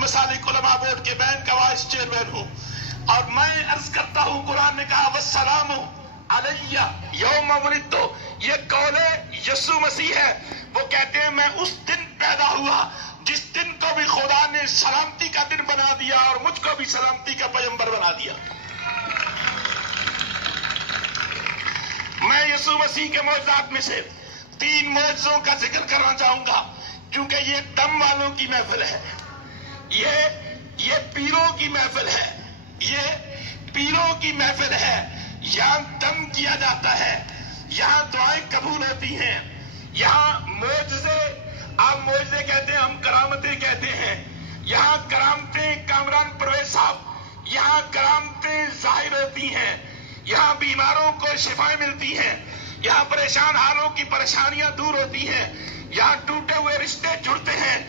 मसालिक उलमा बोर्ड के बैन का वाइस चेयरमैन हूँ, और मैं अर्ज करता हूँ, कुरान ने कहा वस्सलामु अलैया यौम वुलिदतु, ये कौले यसु मसीह है। वो कहते हैं मैं उस दिन पैदा हुआ जिस दिन को भी खुदा ने सलामती का दिन बना दिया और मुझको भी सलामती का पैगंबर बना दिया। मैं यसु मसीह के मौजूदात में से 3 मौजों का जिक्र करना चाहूंगा, क्योंकि ये दम वालों की महफिल है, ये पीरों की महफिल है, ये पीरों की महफिल है। यहाँ दम किया जाता है, यहाँ दुआएं कबूल होती हैं, यहाँ मोजज़े, आप मोजज़े कहते हैं, हम करामतें कहते हैं। यहाँ करामतें, कामरान परवेज साहब, यहाँ करामतें जाहिर होती हैं, यहाँ बीमारों को शिफाएं मिलती हैं, यहाँ परेशान हालों की परेशानियां दूर होती हैं, यहाँ टूटे हुए रिश्ते जुड़ते हैं।